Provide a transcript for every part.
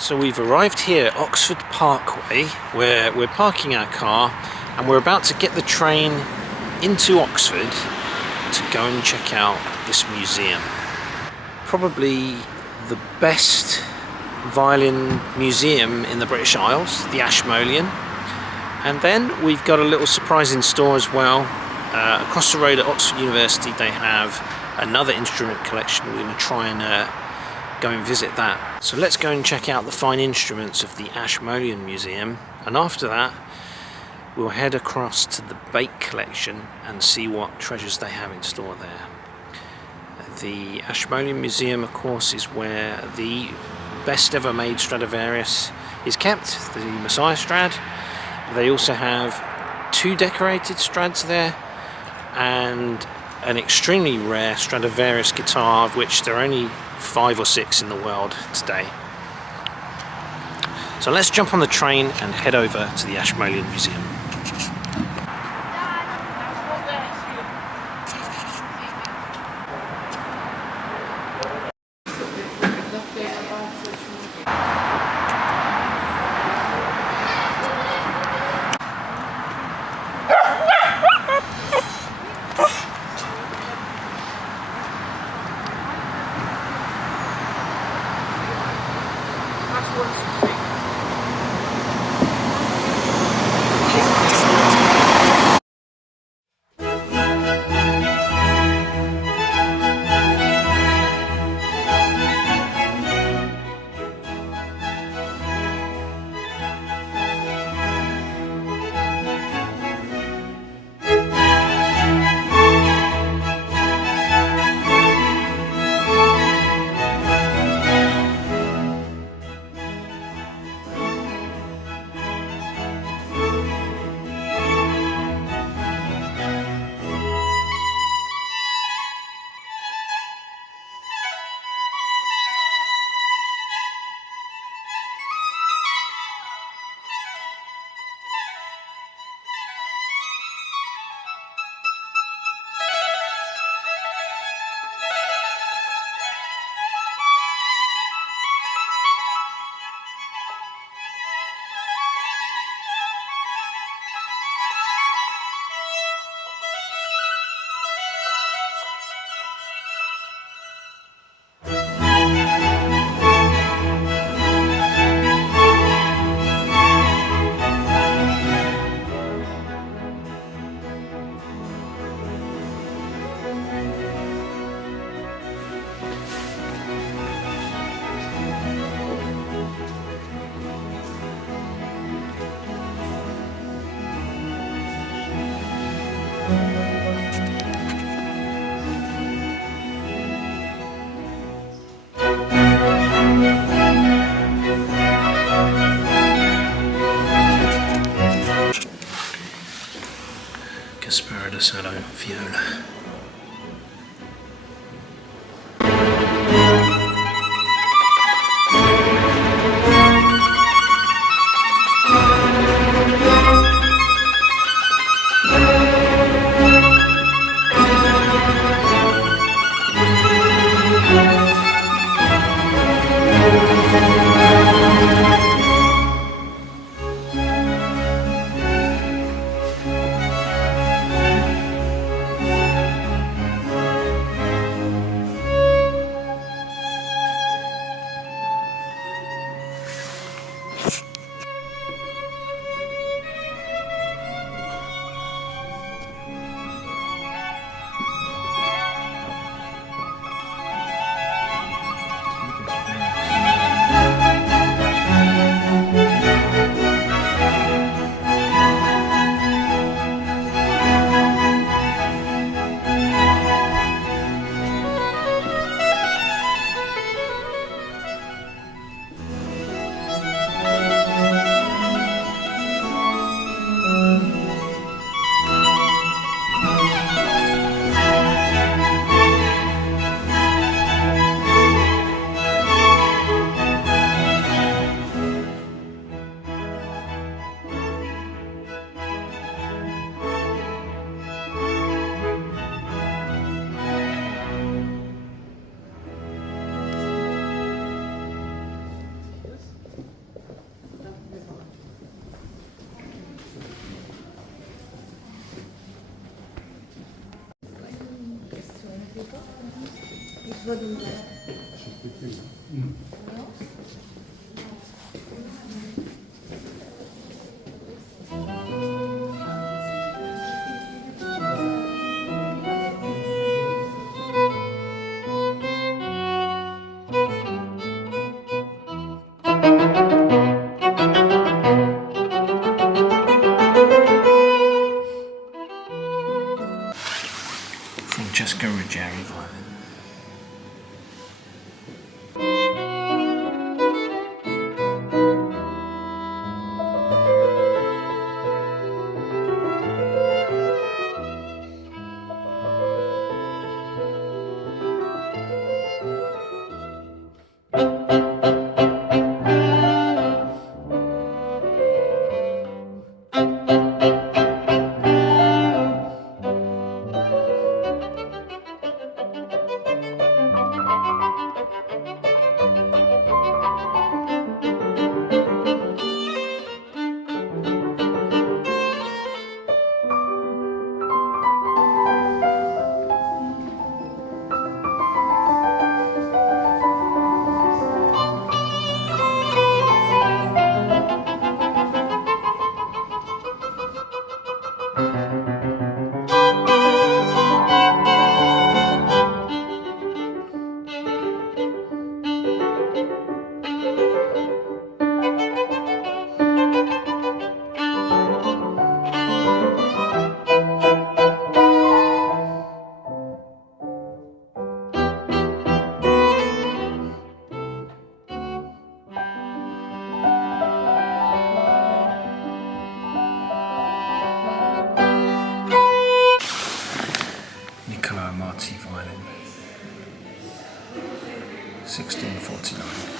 So we've arrived here at Oxford Parkway, where we're parking our car and we're about to get the train into Oxford to go and check out this museum. Probably the best violin museum in the British Isles, the Ashmolean. And then we've got a little surprise in store as well. Across the road at Oxford University they have another instrument collection. We're going to try and go and visit that. So let's go and check out the fine instruments of the Ashmolean Museum, and after that we'll head across to the Bate collection and see what treasures they have in store there. The Ashmolean Museum, of course, is where the best ever made Stradivarius is kept, the Messiah Strad. They also have two decorated Strads there and an extremely rare Stradivarius guitar, of which there are only 5 or 6 in the world today. So let's jump on the train and head over to the Ashmolean Museum. Viola. Jerry Violin. Bate violin, 1649.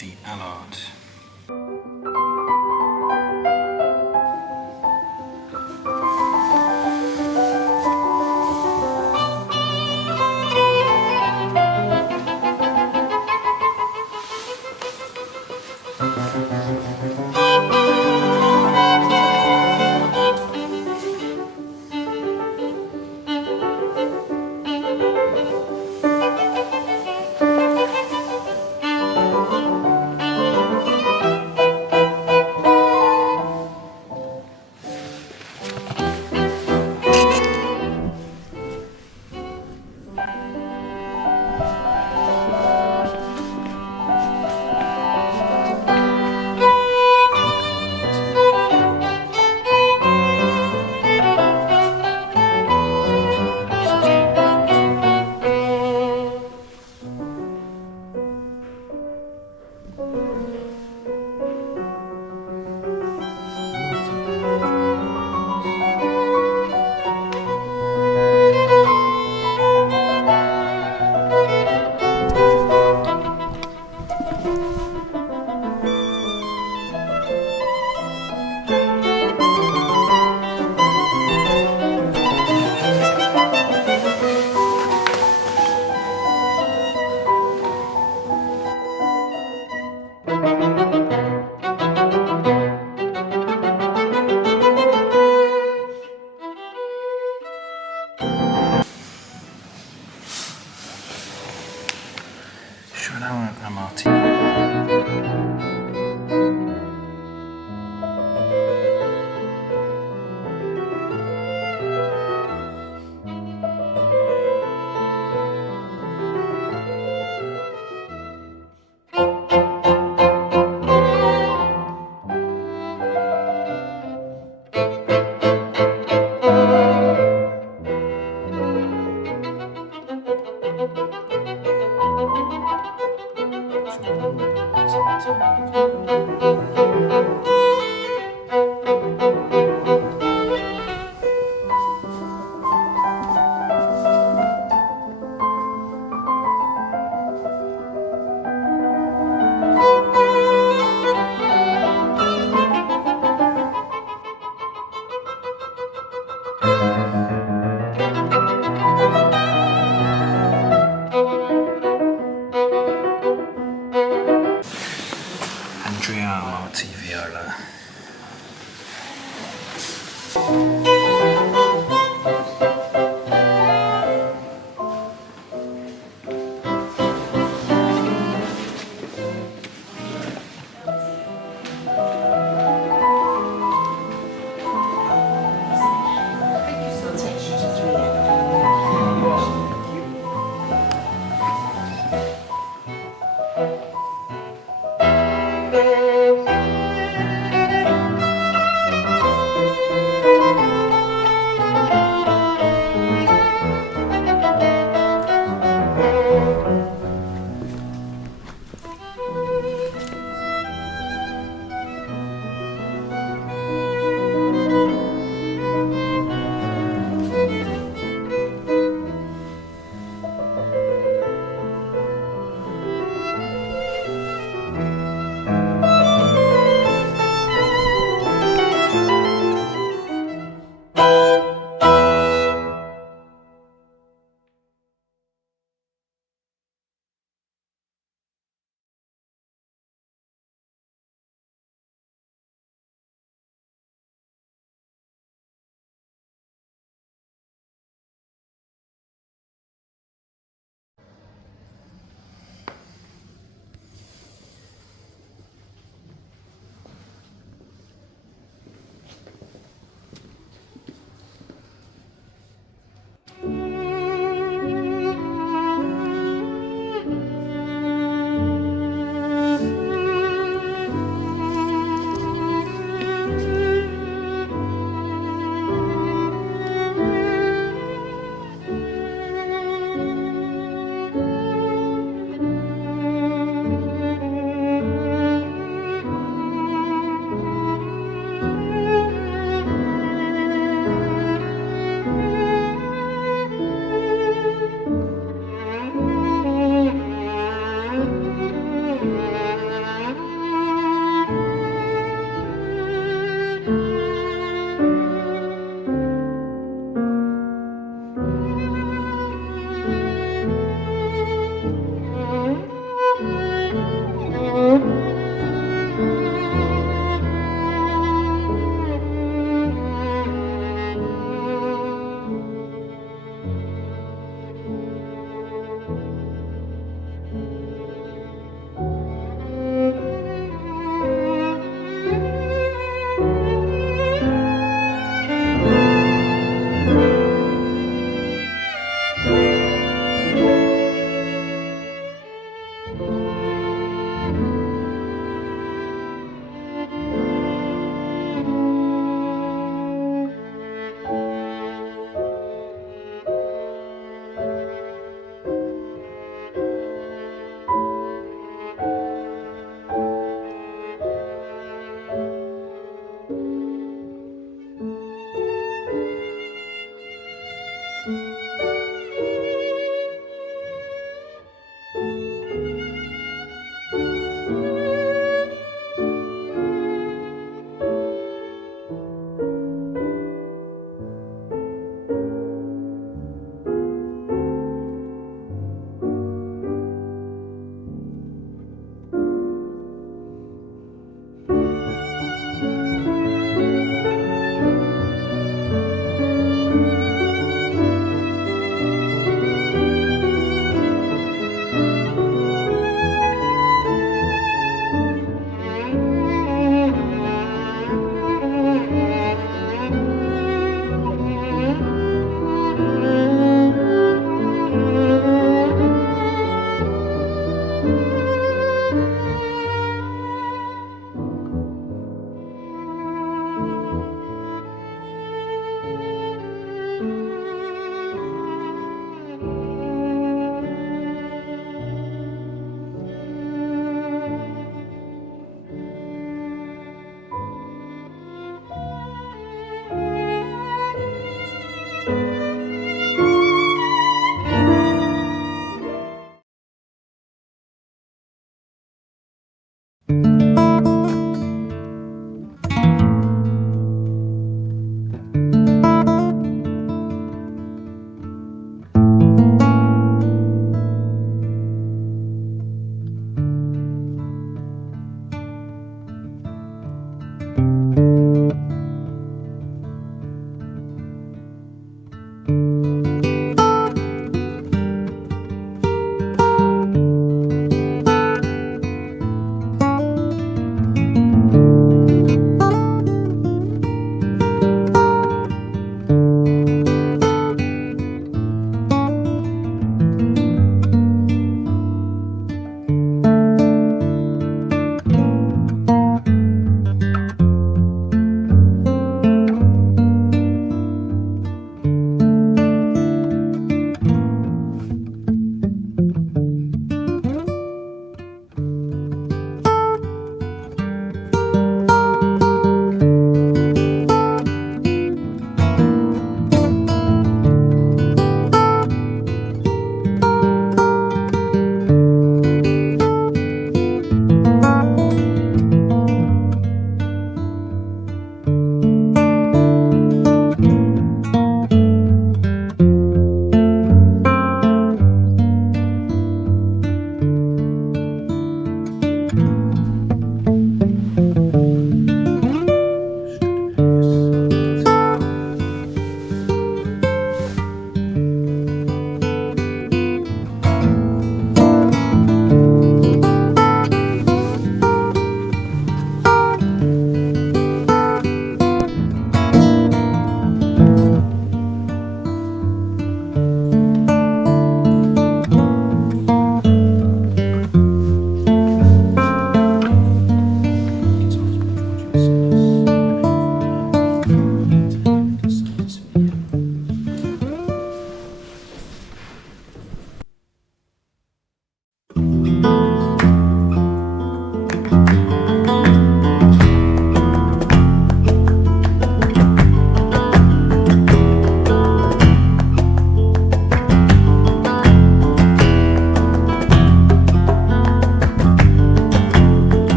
The Allard.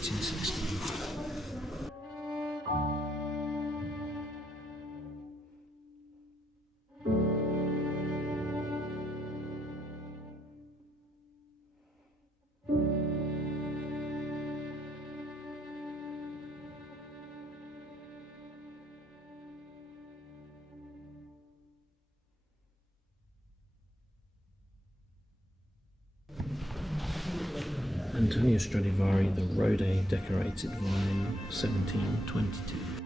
1816. Antonio Stradivari, the Rode decorated violin, 1722.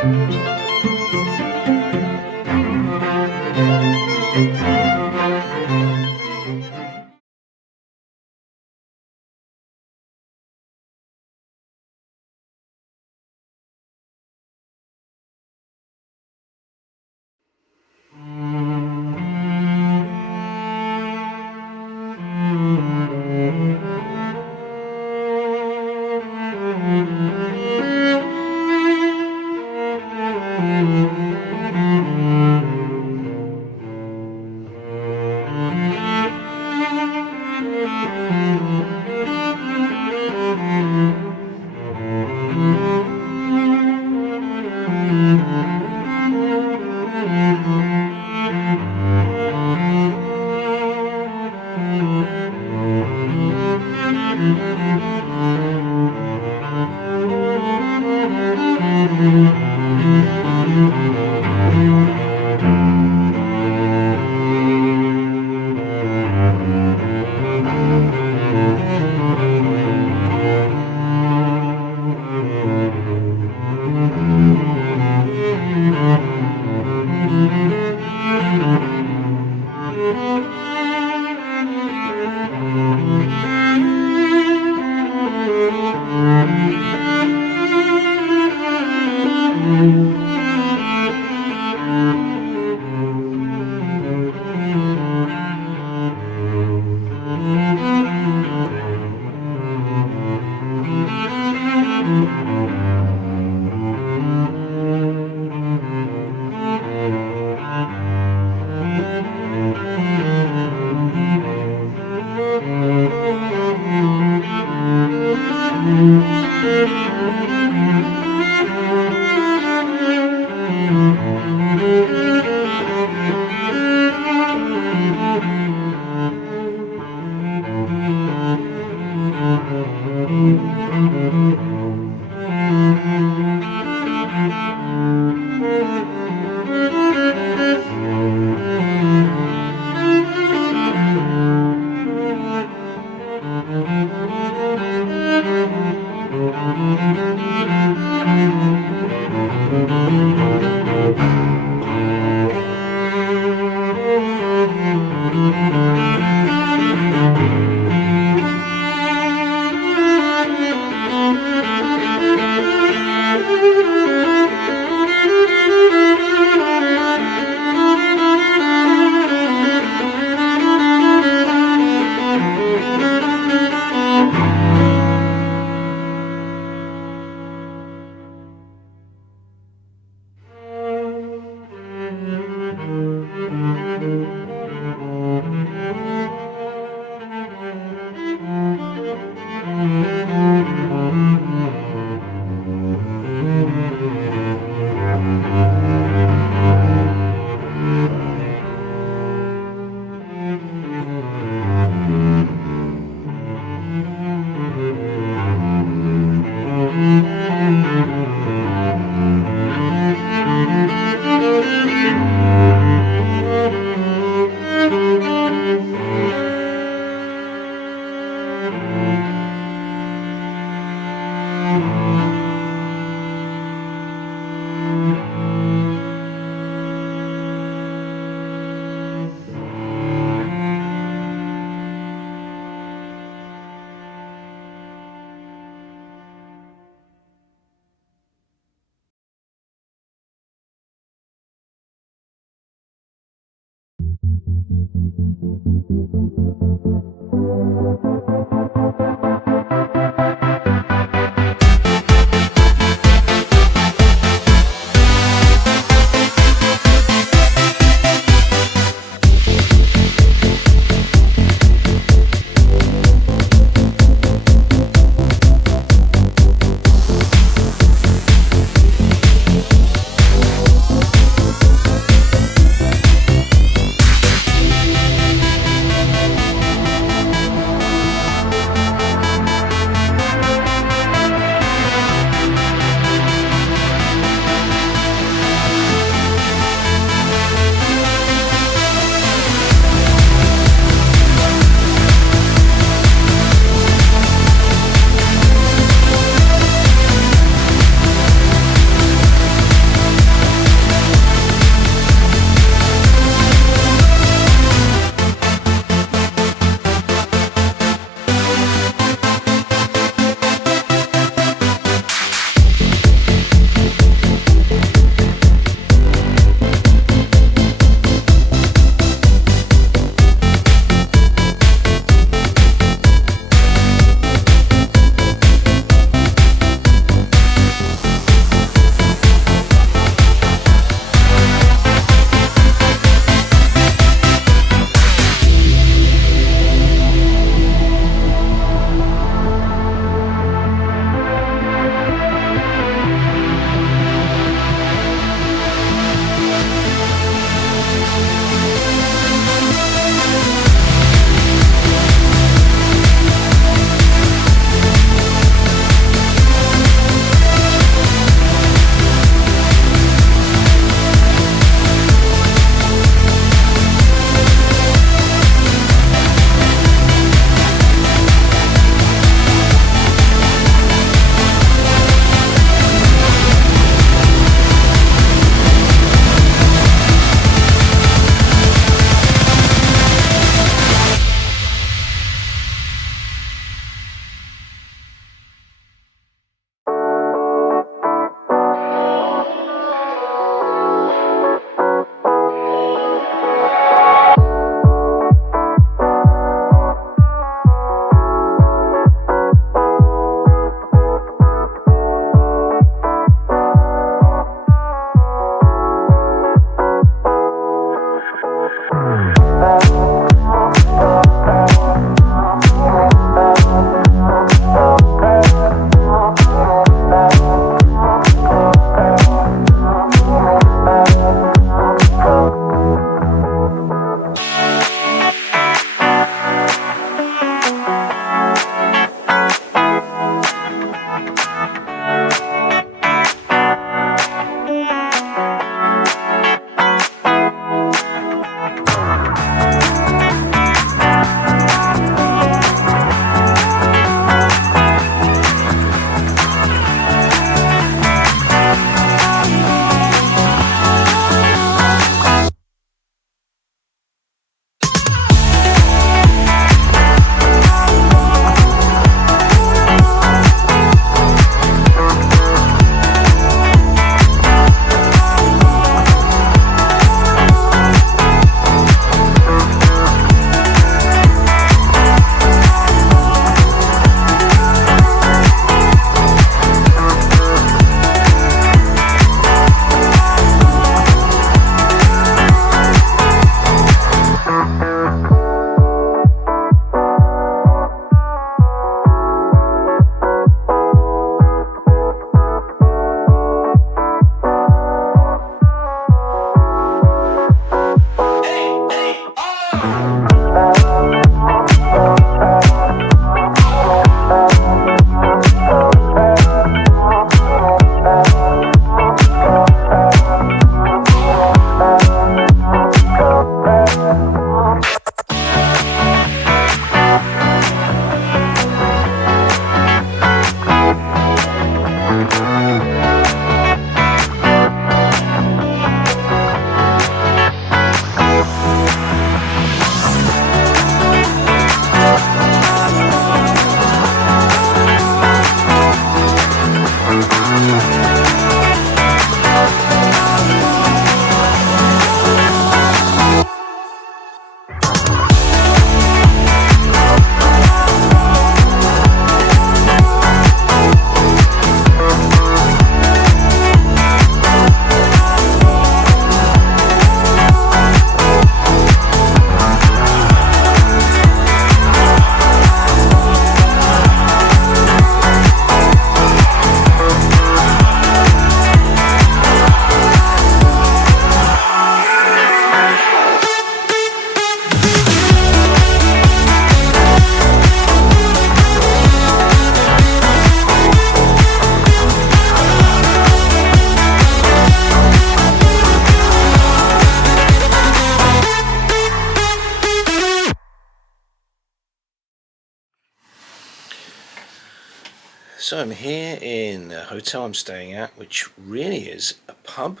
So I'm here in a hotel I'm staying at, which really is a pub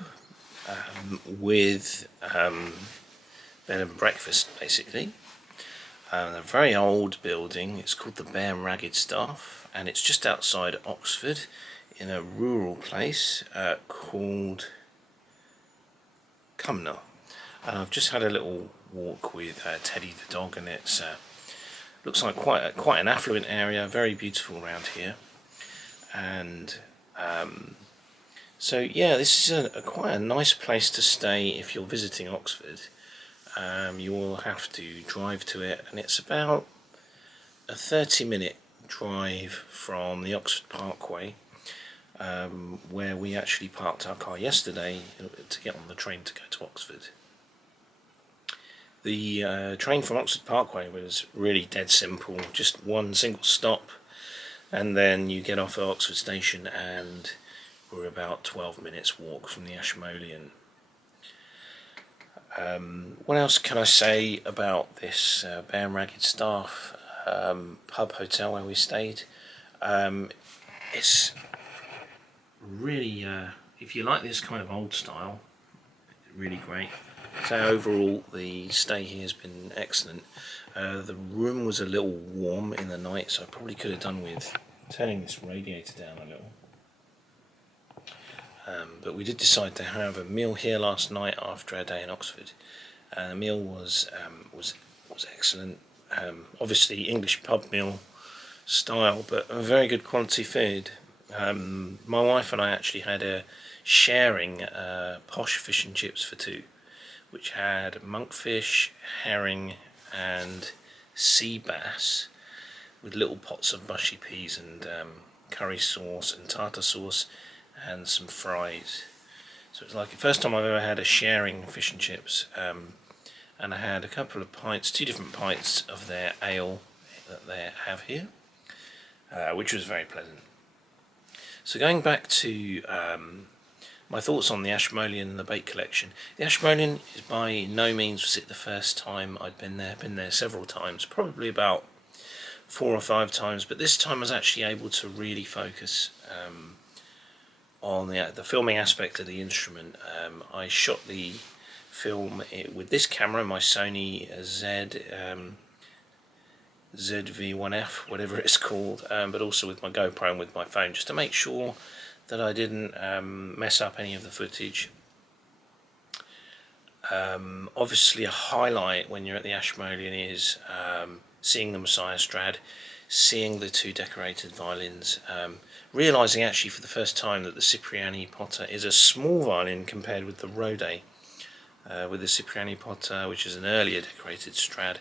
with bed and breakfast basically. A very old building. It's called the Bear and Ragged Staff, and it's just outside Oxford in a rural place called Cumnor. And I've just had a little walk with Teddy the dog, and it's looks like quite an affluent area, very beautiful around here. And so yeah, this is quite a nice place to stay if you're visiting Oxford. You will have to drive to it, and it's about a 30-minute drive from the Oxford Parkway, where we actually parked our car yesterday to get on the train to go to Oxford. The train from Oxford Parkway was really dead simple, just one single stop, and then you get off at Oxford Station and we're about 12 minutes walk from the Ashmolean. What else can I say about this Bear and Ragged Staff pub hotel where we stayed? It's really, if you like this kind of old style, really great. So overall the stay here has been excellent. The room was a little warm in the night, so I probably could have done with turning this radiator down a little. But we did decide to have a meal here last night after our day in Oxford. The meal was excellent. Obviously English pub meal style, but a very good quality food. My wife and I actually had a sharing posh fish and chips for two, which had monkfish, herring and sea bass with little pots of mushy peas and curry sauce and tartar sauce and some fries. So it's like the first time I've ever had a sharing fish and chips, and I had a couple of pints, 2 different pints of their ale that they have here, which was very pleasant. So going back to my thoughts on the Ashmolean and the Bate collection. The Ashmolean is by no means was it the first time I'd been there. Been there several times, probably about 4 or 5 times, but this time I was actually able to really focus on the filming aspect of the instrument. I shot the film with this camera, my Sony ZV-1F, whatever it's called, but also with my GoPro and with my phone, just to make sure that I didn't mess up any of the footage. Obviously a highlight when you're at the Ashmolean is seeing the Messiah Strad, seeing the 2 decorated violins, realising actually for the first time that the Cipriani Potter is a small violin compared with the Rode, with the Cipriani Potter, which is an earlier decorated Strad.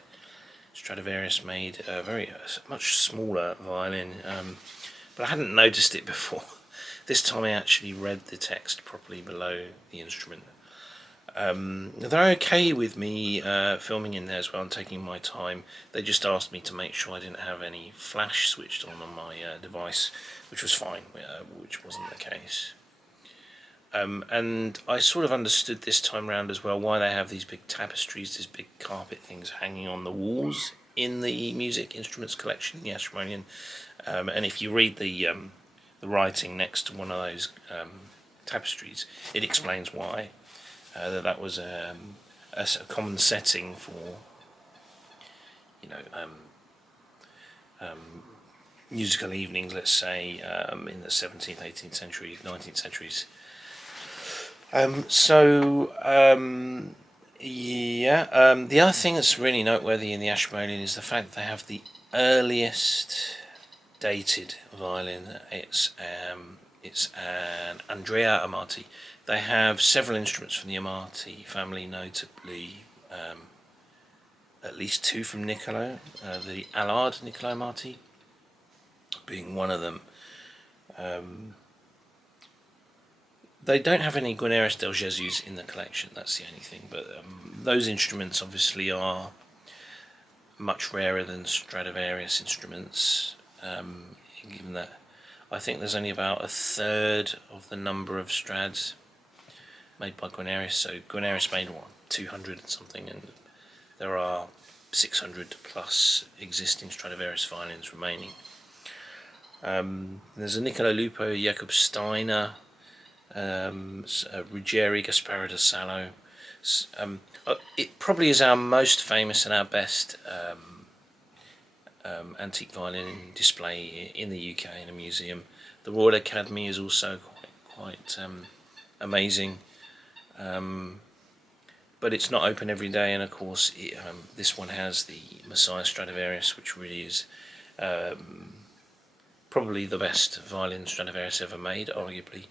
Stradivarius made a much smaller violin, but I hadn't noticed it before. This time I actually read the text properly below the instrument. They're okay with me filming in there as well and taking my time. They just asked me to make sure I didn't have any flash switched on my device, which was fine, which wasn't the case. And I sort of understood this time round as well why they have these big tapestries, these big carpet things hanging on the walls in the music instruments collection, the Ashmolean. And if you read the writing next to one of those tapestries, it explains why. That was a common setting for, musical evenings, let's say, in the 17th, 18th century, 19th centuries. The other thing that's really noteworthy in the Ashmolean is the fact that they have the earliest dated violin. It's an Andrea Amati. They have several instruments from the Amati family, notably at least 2 from Niccolo, the Allard Niccolo Amati being one of them. They don't have any Guarneris del Jesus in the collection, that's the only thing, but those instruments obviously are much rarer than Stradivarius instruments, given that I think there's only about 1/3 of the number of Strads made by Guarneris. So Guarneris made 200 and something, and there are 600 plus existing Stradivarius violins remaining. There's a Niccolo Lupo, Jakob Steiner, Ruggeri, Gasparo da Salo. It probably is our most famous and our best antique violin display in the UK in a museum. The Royal Academy is also quite amazing, but it's not open every day. And of course, this one has the Messiah Stradivarius, which really is probably the best violin Stradivarius ever made, arguably.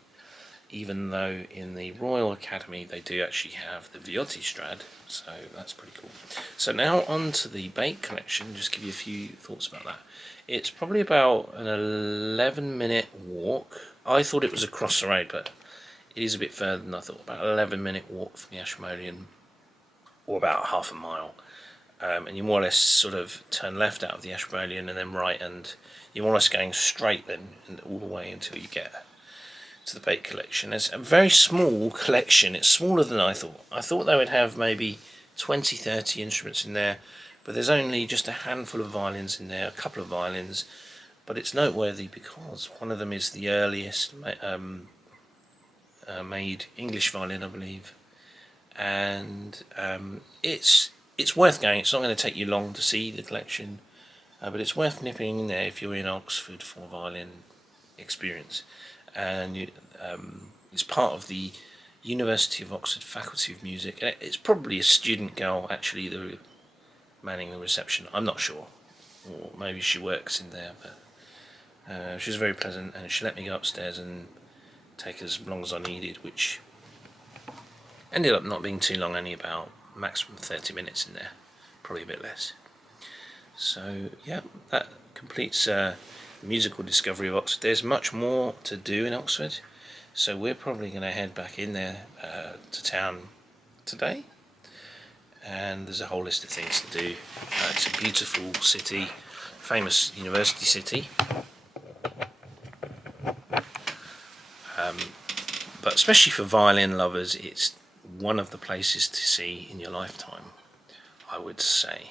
Even though in the Royal Academy they do actually have the Viotti Strad, so that's pretty cool. So now on to the Bate collection, just give you a few thoughts about that. It's probably about an 11-minute walk. I thought it was across the road, but it is a bit further than I thought. About an 11-minute walk from the Ashmolean, or about half a mile. And you more or less sort of turn left out of the Ashmolean and then right, and you're more or less going straight then all the way until you get to the Bate collection. It's a very small collection. It's smaller than I thought. I thought they would have maybe 20-30 instruments in there, but there's only just a handful of violins in there, a couple of violins. But it's noteworthy because one of them is the earliest made English violin, I believe, and it's worth going. It's not going to take you long to see the collection, but it's worth nipping in there if you're in Oxford for a violin experience. And it's part of the University of Oxford Faculty of Music. And it's probably a student girl actually manning the reception. I'm not sure, or maybe she works in there. But she was very pleasant, and she let me go upstairs and take as long as I needed, which ended up not being too long, only about maximum 30 minutes in there, probably a bit less. So yeah, that completes musical discovery of Oxford. There's much more to do in Oxford, so we're probably going to head back in there to town today, and there's a whole list of things to do. It's a beautiful city, famous university city, but especially for violin lovers, it's one of the places to see in your lifetime, I would say.